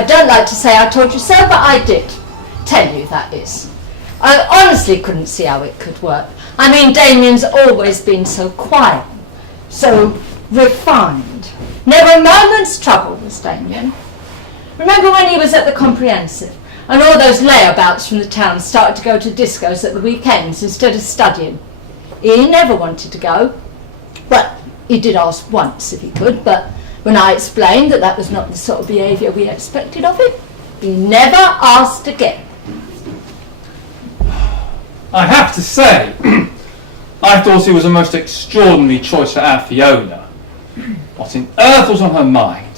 I don't like to say I told you so, but I did. Tell you, that is. I honestly couldn't see how it could work. I mean, Damien's always been so quiet, so refined. Never a moment's trouble was Damien. Remember when he was at the Comprehensive and all those layabouts from the town started to go to discos at the weekends instead of studying? He never wanted to go. Well, he did ask once if he could, but when I explained that that was not the sort of behaviour we expected of him, he never asked again. I have to say, I thought it was a most extraordinary choice for our Fiona. What on earth was on her mind?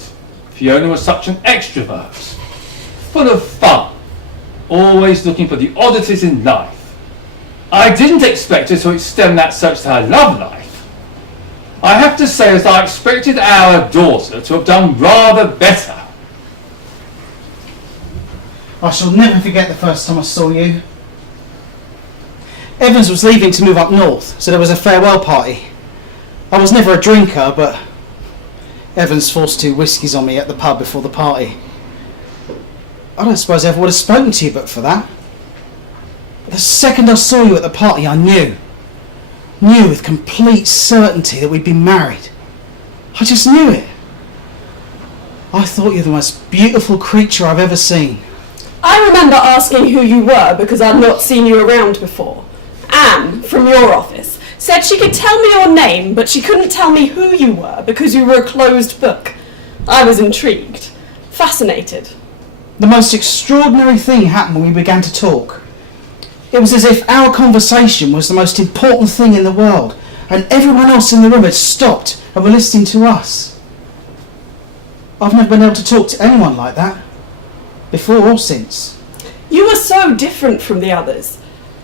Fiona was such an extrovert, full of fun, always looking for the oddities in life. I didn't expect her to extend that search to her love life. I have to say that I expected our daughter to have done rather better. I shall never forget the first time I saw you. Evans was leaving to move up north, so there was a farewell party. I was never a drinker, but Evans forced 2 whiskies on me at the pub before the party. I don't suppose I ever would have spoken to you but for that. The second I saw you at the party, I knew with complete certainty that we'd been married. I just knew it. I thought you were the most beautiful creature I've ever seen. I remember asking who you were because I'd not seen you around before. Anne, from your office, said she could tell me your name, but she couldn't tell me who you were because you were a closed book. I was intrigued, fascinated. The most extraordinary thing happened when we began to talk. It was as if our conversation was the most important thing in the world, and everyone else in the room had stopped and were listening to us. I've never been able to talk to anyone like that, before or since. You were so different from the others.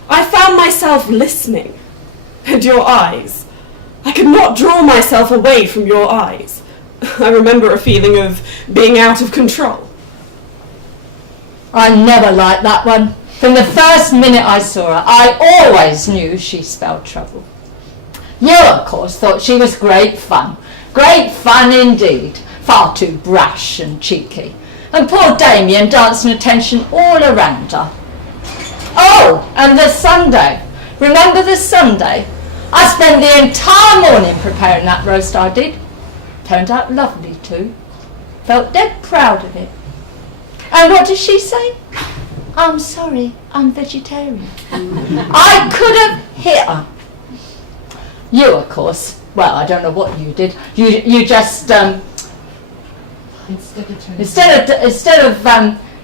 I found myself listening. And your eyes. I could not draw myself away from your eyes. I remember a feeling of being out of control. I never liked that one. From the first minute I saw her, I always knew she spelled trouble. You, of course, thought she was great fun. Great fun indeed. Far too brash and cheeky. And poor Damien dancing attention all around her. Oh, and the Sunday. Remember the Sunday? I spent the entire morning preparing that roast, I did. Turned out lovely too. Felt dead proud of it. And what did she say? I'm sorry, I'm vegetarian. I could have hit her. You, of course, well, I don't know what you did. You just instead of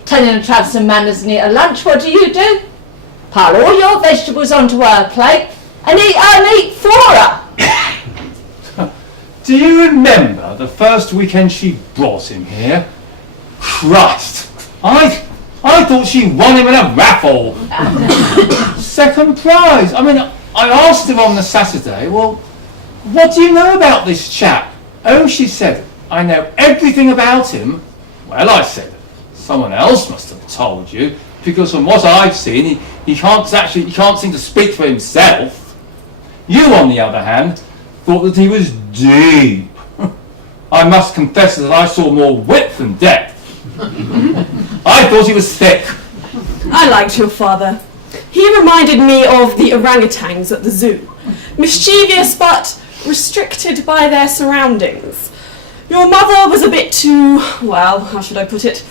telling her to have some manners and eat her lunch, what do? Pile all your vegetables onto her plate and eat for her. Do you remember the first weekend she brought him here? Christ! I thought she won him in a raffle. Second prize. I mean, I asked her on the Saturday, well, what do you know about this chap? Oh, she said, I know everything about him. Well, I said, someone else must have told you, because from what I've seen, he can't seem to speak for himself. You, on the other hand, thought that he was deep. I must confess that I saw more width than depth. I thought he was thick. I liked your father. He reminded me of the orangutans at the zoo. Mischievous but restricted by their surroundings. Your mother was a bit too, well, how should I put it?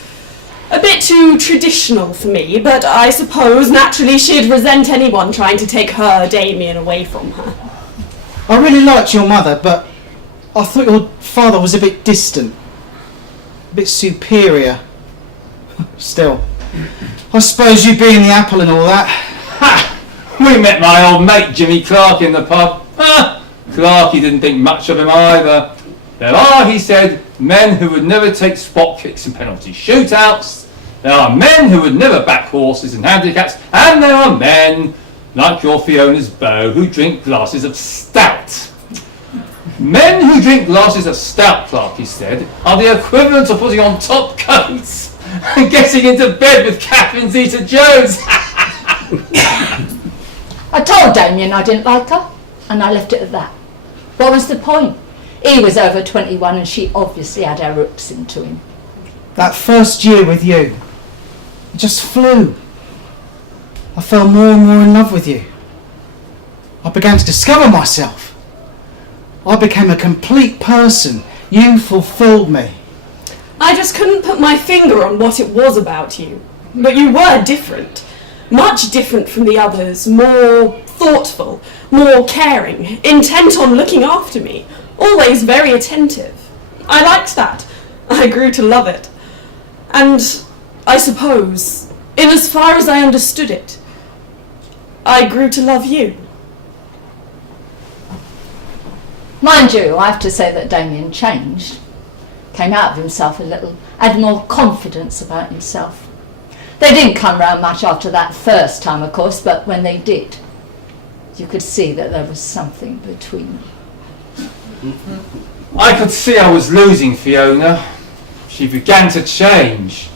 A bit too traditional for me, but I suppose naturally she'd resent anyone trying to take her Damien away from her. I really liked your mother, but I thought your father was a bit distant, a bit superior. Still, I suppose you being the apple and all that. Ha! We met my old mate Jimmy Clark in the pub. Ha! Clarky didn't think much of him either. There are, he said, men who would never take spot kicks in penalty shootouts. There are men who would never back horses in handicaps. And there are men, like your Fiona's beau, who drink glasses of stout. Men who drink glasses of stout, Clarky said, are the equivalent of putting on top coats and getting into bed with Catherine Zeta-Jones. I told Damien I didn't like her, and I left it at that. What was the point? He was over 21 and she obviously had her hooks into him. That first year with you, it just flew. I fell more and more in love with you. I began to discover myself. I became a complete person. You fulfilled me. I just couldn't put my finger on what it was about you. But you were different. Much different from the others. More thoughtful, more caring, intent on looking after me. Always very attentive. I liked that. I grew to love it. And I suppose, in as far as I understood it, I grew to love you. Mind you, I have to say that Damien changed. Came out of himself a little, had more confidence about himself. They didn't come round much after that first time, of course, but when they did, you could see that there was something between them. I could see I was losing Fiona. She began to change.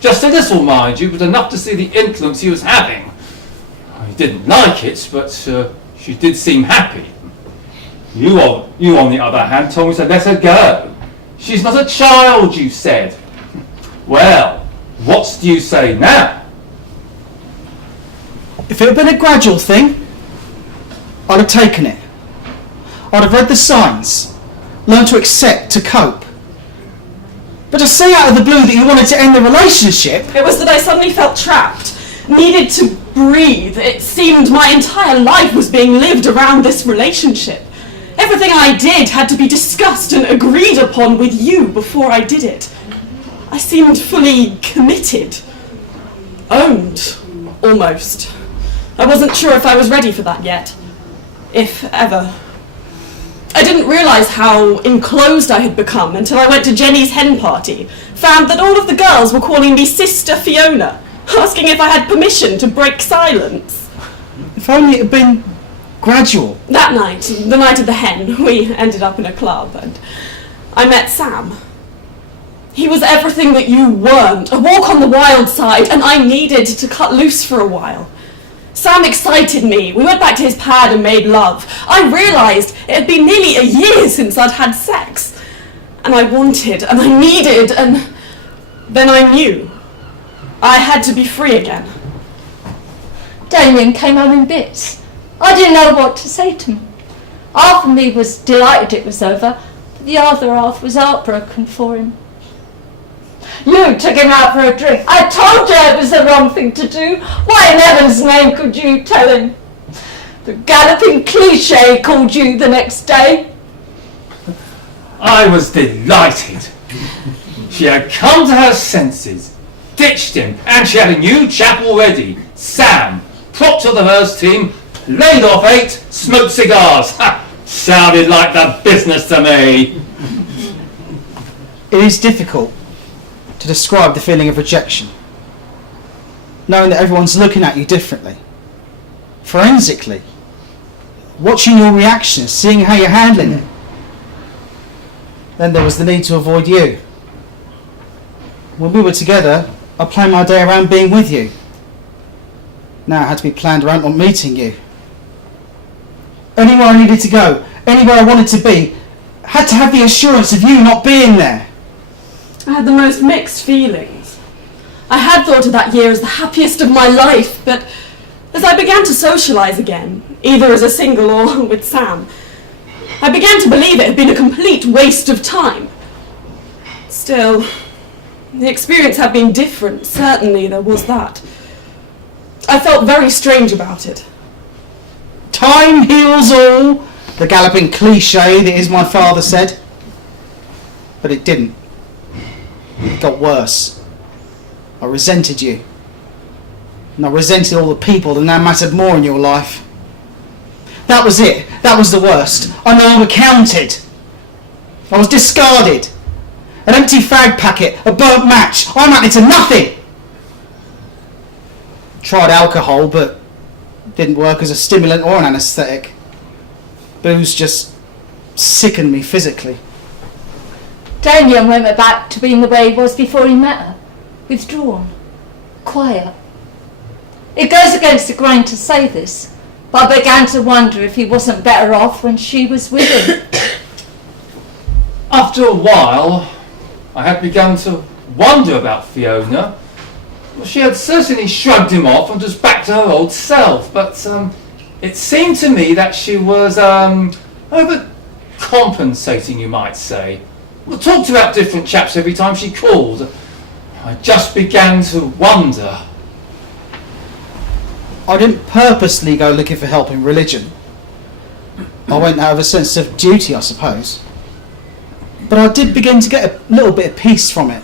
Just a little, mind you, but enough to see the influence he was having. I didn't like it, but she did seem happy. You on the other hand, told me to let her go. She's not a child, you said. Well, what do you say now? If it had been a gradual thing, I'd have taken it. I'd have read the signs, learned to accept, to cope. But to say out of the blue that you wanted to end the relationship... It was that I suddenly felt trapped, needed to breathe. It seemed my entire life was being lived around this relationship. Everything I did had to be discussed and agreed upon with you before I did it. I seemed fully committed. Owned, almost. I wasn't sure if I was ready for that yet. If ever. I didn't realise how enclosed I had become until I went to Jenny's hen party, found that all of the girls were calling me Sister Fiona, asking if I had permission to break silence. If only it had been gradual. That night, the night of the hen, we ended up in a club and I met Sam. He was everything that you weren't, a walk on the wild side, and I needed to cut loose for a while. Sam excited me. We went back to his pad and made love. I realised it had been nearly a year since I'd had sex. And I wanted, and I needed, and then I knew. I had to be free again. Damien came home in bits. I didn't know what to say to him. Half of me was delighted it was over, but the other half was heartbroken for him. You took him out for a drink. I told you it was the wrong thing to do. Why in heaven's name could you tell him? The galloping cliche called you the next day. I was delighted. She had come to her senses, ditched him, and she had a new chap already. Sam, propped to the first team, laid off 8, smoked cigars. Ha! Sounded like the business to me. It is difficult to describe the feeling of rejection, knowing that everyone's looking at you differently, forensically, watching your reactions, seeing how you're handling it. Then there was the need to avoid you. When we were together, I planned my day around being with you. Now it had to be planned around not meeting you. Anywhere I needed to go, anywhere I wanted to be, had to have the assurance of you not being there. I had the most mixed feelings. I had thought of that year as the happiest of my life, but as I began to socialise again, either as a single or with Sam, I began to believe it had been a complete waste of time. Still, the experience had been different, certainly there was that. I felt very strange about it. Time heals all, the galloping cliche that is my father said. But it didn't. It got worse. I resented you. And I resented all the people that now mattered more in your life. That was it. That was the worst. I no longer counted. I was discarded. An empty fag packet, a burnt match. I amounted to nothing. Tried alcohol, but didn't work as a stimulant or an anaesthetic. Booze just sickened me physically. Damien went back to being the way he was before he met her. Withdrawn. Quiet. It goes against the grain to say this, but I began to wonder if he wasn't better off when she was with him. After a while, I had begun to wonder about Fiona. Well, she had certainly shrugged him off and was back to her old self, but it seemed to me that she was overcompensating, you might say. Well, talked about different chaps every time she called. I just began to wonder. I didn't purposely go looking for help in religion. I went out of a sense of duty, I suppose. But I did begin to get a little bit of peace from it.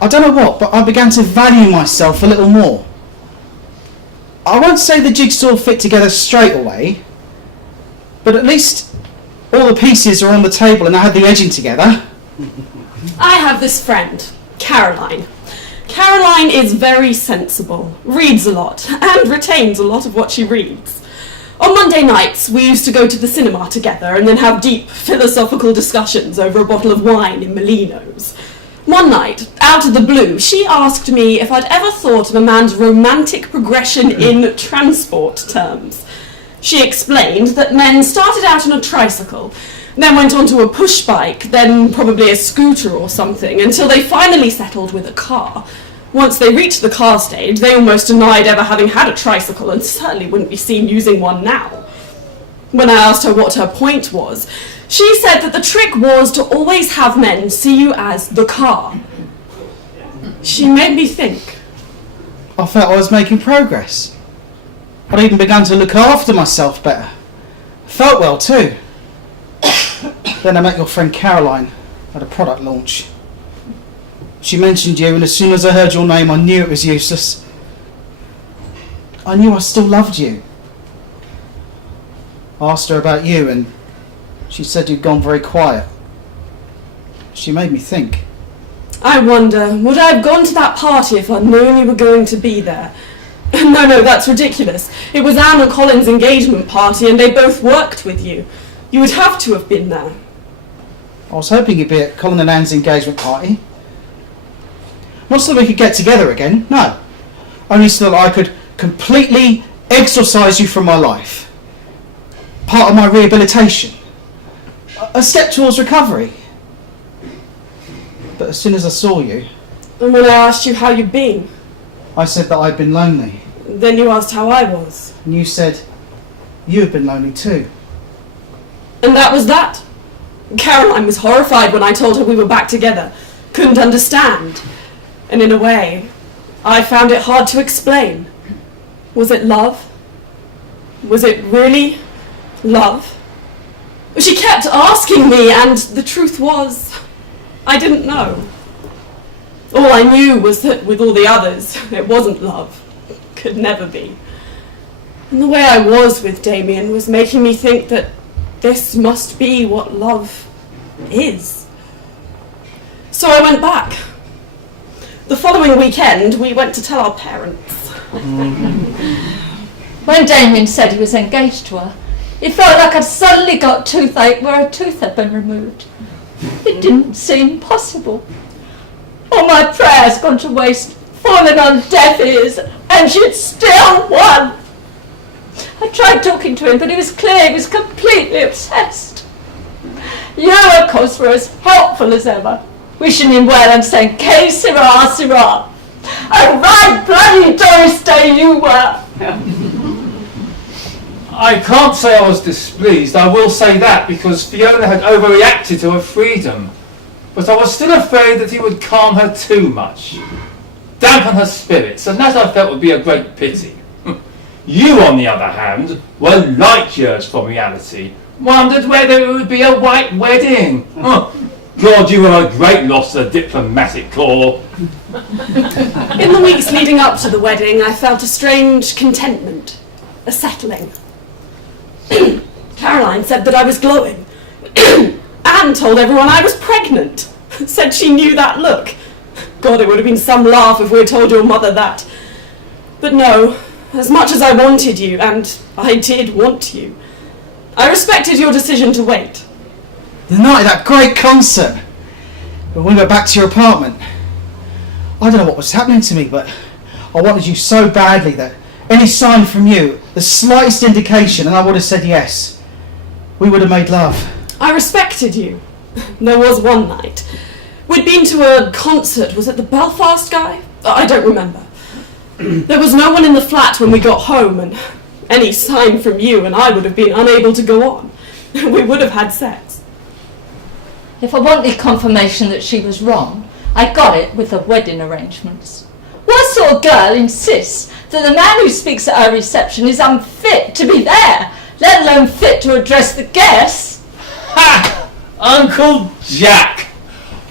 I don't know what, but I began to value myself a little more. I won't say the jigsaw fit together straight away, but at least all the pieces are on the table and I had the edging together. I have this friend, Caroline. Caroline is very sensible, reads a lot, and retains a lot of what she reads. On Monday nights, we used to go to the cinema together and then have deep philosophical discussions over a bottle of wine in Molino's. One night, out of the blue, she asked me if I'd ever thought of a man's romantic progression in transport terms. She explained that men started out on a tricycle, then went on to a push bike, then probably a scooter or something, until they finally settled with a car. Once they reached the car stage, they almost denied ever having had a tricycle and certainly wouldn't be seen using one now. When I asked her what her point was, she said that the trick was to always have men see you as the car. She made me think. I felt I was making progress. I'd even begun to look after myself better. Felt well too. Then I met your friend Caroline at a product launch. She mentioned you, and as soon as I heard your name, I knew it was useless. I knew I still loved you. I asked her about you, and she said you'd gone very quiet. She made me think. I wonder, would I have gone to that party if I'd known you were going to be there? No, that's ridiculous. It was Anne and Colin's engagement party, and they both worked with you. You would have to have been there. I was hoping you'd be at Colin and Anne's engagement party. Not so that we could get together again, no. Only so that I could completely exorcise you from my life. Part of my rehabilitation. A step towards recovery. But as soon as I saw you... And when I asked you how you'd been? I said that I'd been lonely. Then you asked how I was. And you said you had been lonely too. And that was that. Caroline was horrified when I told her we were back together. Couldn't understand. And in a way, I found it hard to explain. Was it love? Was it really love? She kept asking me, and the truth was, I didn't know. All I knew was that with all the others, it wasn't love. Could never be. And the way I was with Damien was making me think that this must be what love is. So I went back. The following weekend, we went to tell our parents. When Damien said he was engaged to her, it felt like I'd suddenly got toothache where a tooth had been removed. It didn't seem possible. All my prayers gone to waste, fallen on deaf ears, and she'd still won. I tried talking to him, but it was clear he was completely obsessed. You, of course, were as helpful as ever, wishing him well and saying, "Que sera, sera." A right bloody Doris Day you were. I can't say I was displeased, I will say that, because Fiona had overreacted to her freedom. But I was still afraid that he would calm her too much, dampen her spirits, and that I felt would be a great pity. You, on the other hand, were light years from reality, wondered whether it would be a white wedding. God, you were a great loss to the diplomatic corps. In the weeks leading up to the wedding, I felt a strange contentment, a settling. Caroline said that I was glowing. Anne told everyone I was pregnant. Said she knew that look. God, it would have been some laugh if we had told your mother that. But no, as much as I wanted you, and I did want you, I respected your decision to wait. The night of that great concert, when we went back to your apartment, I don't know what was happening to me, but I wanted you so badly that any sign from you, the slightest indication, and I would have said yes. We would have made love. I respected you. There was one night. We'd been to a concert. Was it the Belfast guy? I don't remember. There was no one in the flat when we got home, and any sign from you and I would have been unable to go on. We would have had sex. If I wanted confirmation that she was wrong, I got it with the wedding arrangements. What sort of girl insists that the man who speaks at her reception is unfit to be there, let alone fit to address the guests? Ha! Uncle Jack!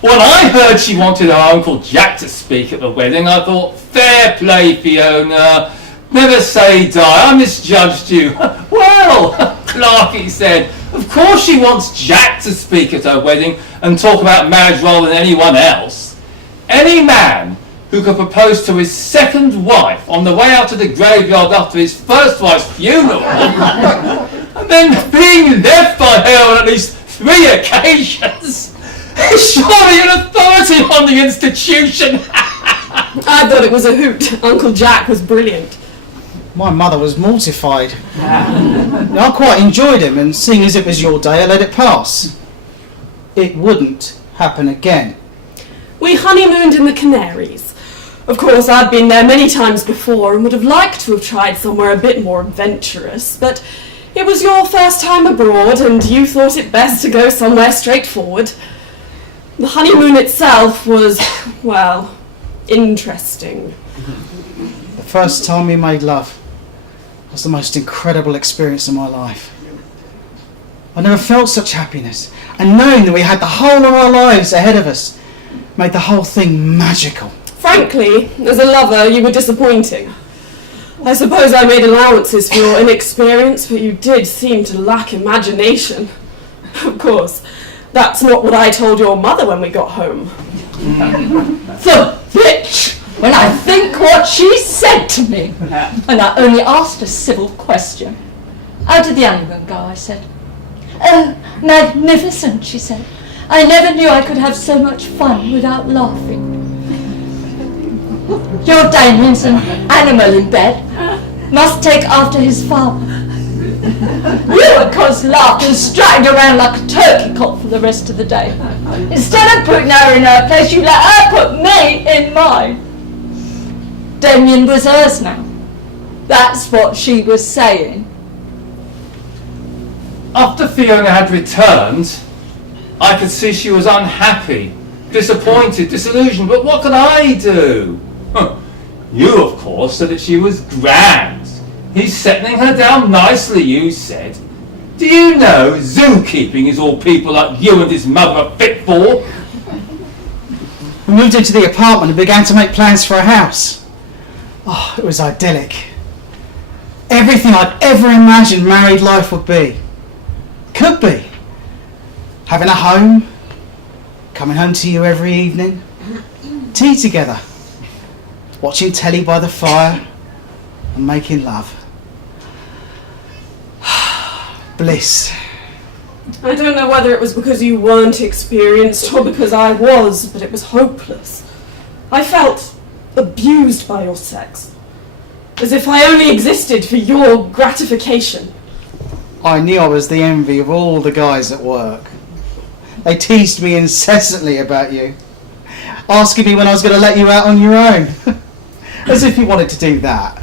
When I heard she wanted her Uncle Jack to speak at the wedding, I thought, fair play, Fiona. Never say die, I misjudged you. Well, Clarky said, of course she wants Jack to speak at her wedding and talk about marriage rather than anyone else. Any man who could propose to his second wife on the way out to the graveyard after his first wife's funeral, and then being left by her on at least 3 occasions, is surely an authority on the institution. I thought it was a hoot. Uncle Jack was brilliant. My mother was mortified. I quite enjoyed him, and seeing as it was your day, I let it pass. It wouldn't happen again. We honeymooned in the Canaries. Of course, I'd been there many times before and would have liked to have tried somewhere a bit more adventurous, but it was your first time abroad and you thought it best to go somewhere straightforward. The honeymoon itself was, well, interesting. The first time we made love was the most incredible experience of my life. I never felt such happiness, and knowing that we had the whole of our lives ahead of us made the whole thing magical. Frankly, as a lover, you were disappointing. I suppose I made allowances for your inexperience, but you did seem to lack imagination. Of course, that's not what I told your mother when we got home. The bitch! When I think what she said to me. And I only asked a civil question. How did the honeymoon go, I said. Oh, magnificent, she said. I never knew I could have so much fun without laughing. Your Damien's an animal in bed. Must take after his father. You, of course, laughed and strutted around like a turkey cock for the rest of the day. Instead of putting her in her place, you let her put me in mine. Damien was hers now. That's what she was saying. After Fiona had returned, I could see she was unhappy, disappointed, disillusioned, but what could I do? You, of course, said that she was grand. He's settling her down nicely, you said. Do you know zookeeping is all people like you and his mother are fit for? We moved into the apartment and began to make plans for a house. Oh, it was idyllic. Everything I'd ever imagined married life would be. Could be. Having a home, coming home to you every evening, tea together, watching telly by the fire and making love. Bliss. I don't know whether it was because you weren't experienced or because I was, but it was hopeless. I felt abused by your sex, as if I only existed for your gratification. I knew I was the envy of all the guys at work. They teased me incessantly about you, asking me when I was going to let you out on your own. As if you wanted to do that.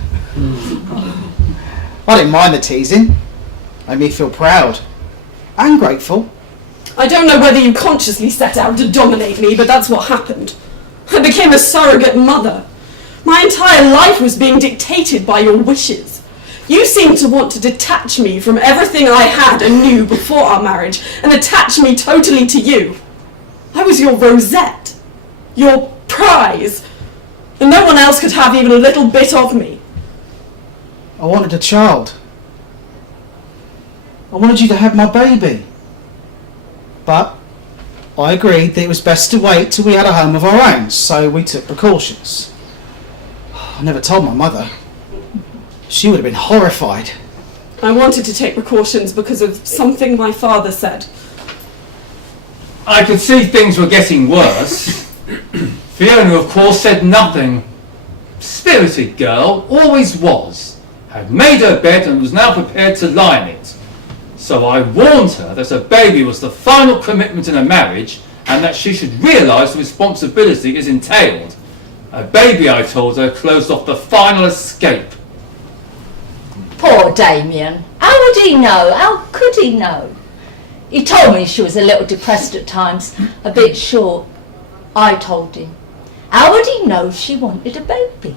I didn't mind the teasing. Made me feel proud and grateful. I don't know whether you consciously set out to dominate me, but that's what happened. I became a surrogate mother. My entire life was being dictated by your wishes. You seemed to want to detach me from everything I had and knew before our marriage and attach me totally to you. I was your rosette, your prize, and no one else could have even a little bit of me. I wanted a child. I wanted you to have my baby. But I agreed that it was best to wait till we had a home of our own, so we took precautions. I never told my mother. She would have been horrified. I wanted to take precautions because of something my father said. I could see things were getting worse. Fiona, of course, said nothing. Spirited girl, always was. Had made her bed and was now prepared to lie in it. So I warned her that a baby was the final commitment in a marriage and that she should realise the responsibility is entailed. A baby, I told her, closed off the final escape. Poor Damien. How would he know? How could he know? He told me she was a little depressed at times, a bit short. I told him. How would he know she wanted a baby?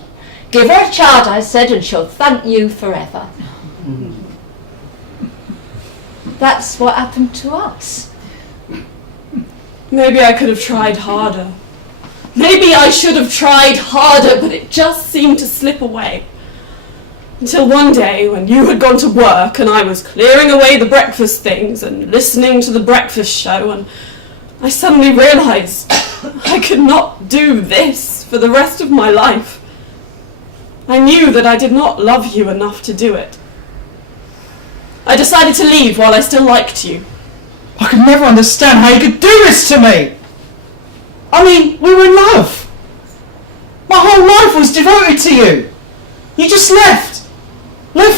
Give her a child, I said, and she'll thank you forever. That's what happened to us. Maybe I could have tried harder. Maybe I should have tried harder, but it just seemed to slip away. Until one day, when you had gone to work and I was clearing away the breakfast things and listening to the breakfast show, and I suddenly realised I could not do this for the rest of my life. I knew that I did not love you enough to do it. I decided to leave while I still liked you. I could never understand how you could do this to me. I mean, we were in love. My whole life was devoted to you. You just left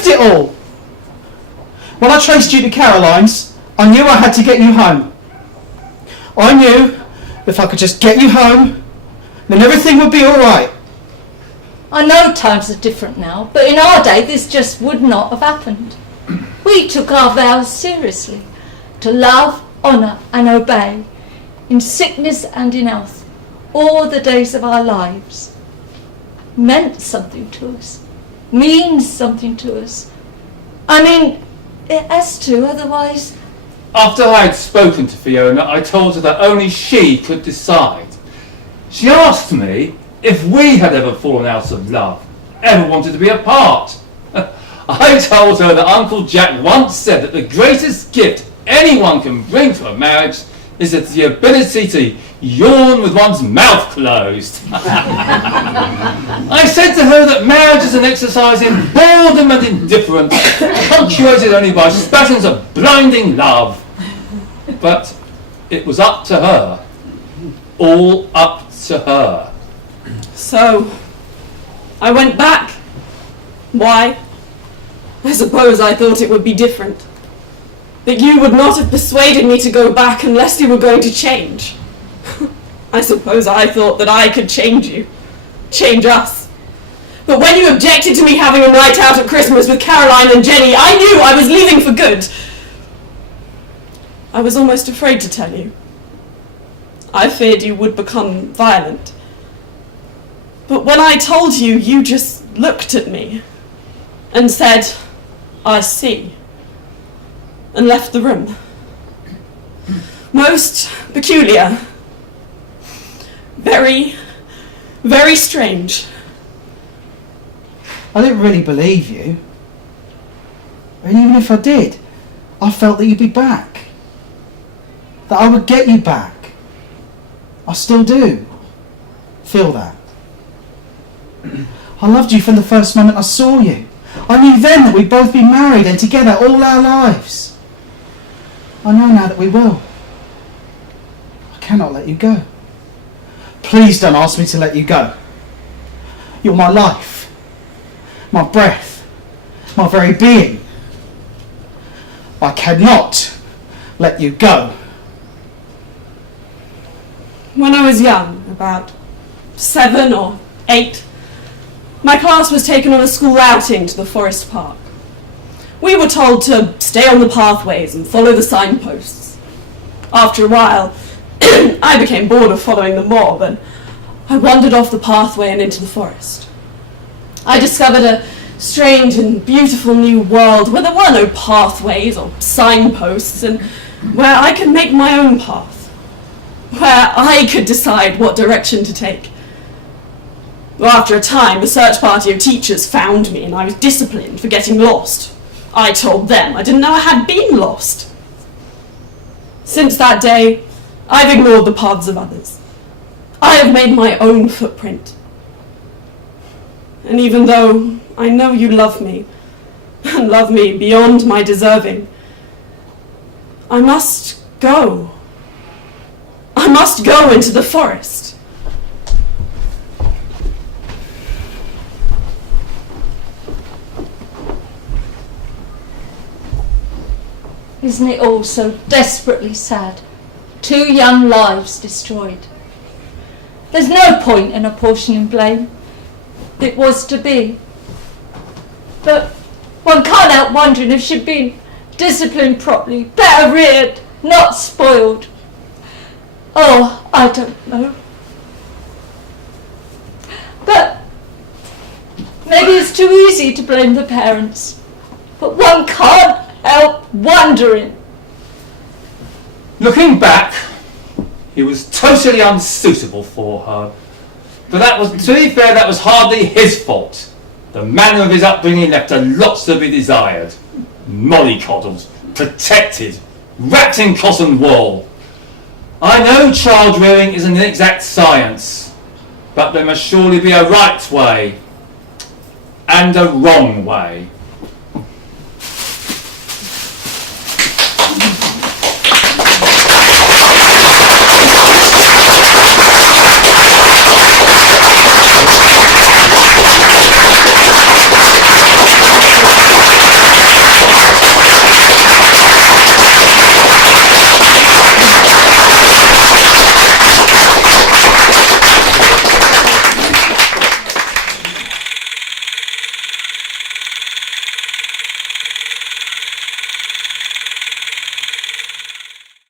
it all. When I traced you to Caroline's, I knew I had to get you home. I knew if I could just get you home, then everything would be alright. I know times are different now, but in our day this just would not have happened. We took our vows seriously, to love, honour and obey, in sickness and in health, all the days of our lives. Meant something to us, means something to us. I mean, it has to, otherwise... After I had spoken to Fiona, I told her that only she could decide. She asked me if we had ever fallen out of love, ever wanted to be apart. I told her that Uncle Jack once said that the greatest gift anyone can bring to a marriage is the ability to yawn with one's mouth closed. I said to her that marriage is an exercise in boredom and indifference, punctuated only by spasms of blinding love. But it was up to her. All up to her. So, I went back. Why? I suppose I thought it would be different. That you would not have persuaded me to go back unless you were going to change. I suppose I thought that I could change you. Change us. But when you objected to me having a night out at Christmas with Caroline and Jenny, I knew I was leaving for good. I was almost afraid to tell you. I feared you would become violent. But when I told you, you just looked at me and said, "I see," and left the room. Most peculiar. Very, very strange. I didn't really believe you. And even if I did, I felt that you'd be back. That I would get you back. I still do. Feel that. I loved you from the first moment I saw you. I knew then that we'd both be married and together all our lives. I know now that we will. I cannot let you go. Please don't ask me to let you go. You're my life, my breath, my very being. I cannot let you go. When I was young, about 7 or 8, my class was taken on a school outing to the forest park. We were told to stay on the pathways and follow the signposts. After a while, I became bored of following the mob and I wandered off the pathway and into the forest. I discovered a strange and beautiful new world where there were no pathways or signposts and where I could make my own path, where I could decide what direction to take. Well, after a time, a search party of teachers found me and I was disciplined for getting lost. I told them I didn't know I had been lost. Since that day, I've ignored the paths of others. I have made my own footprint. And even though I know you love me, and love me beyond my deserving, I must go. I must go into the forest. Isn't it all so desperately sad 2 young lives destroyed. There's no point in apportioning blame. It was to be. But one can't help wondering if she'd been disciplined properly, better reared, not spoiled. Oh, I don't know. But maybe it's too easy to blame the parents. But one can't help wondering. Looking back, he was totally unsuitable for her. But that was, to be fair, that was hardly his fault. The manner of his upbringing left a lot to be desired. Mollycoddles, protected, wrapped in cotton wool. I know child rearing is an inexact science, but there must surely be a right way and a wrong way.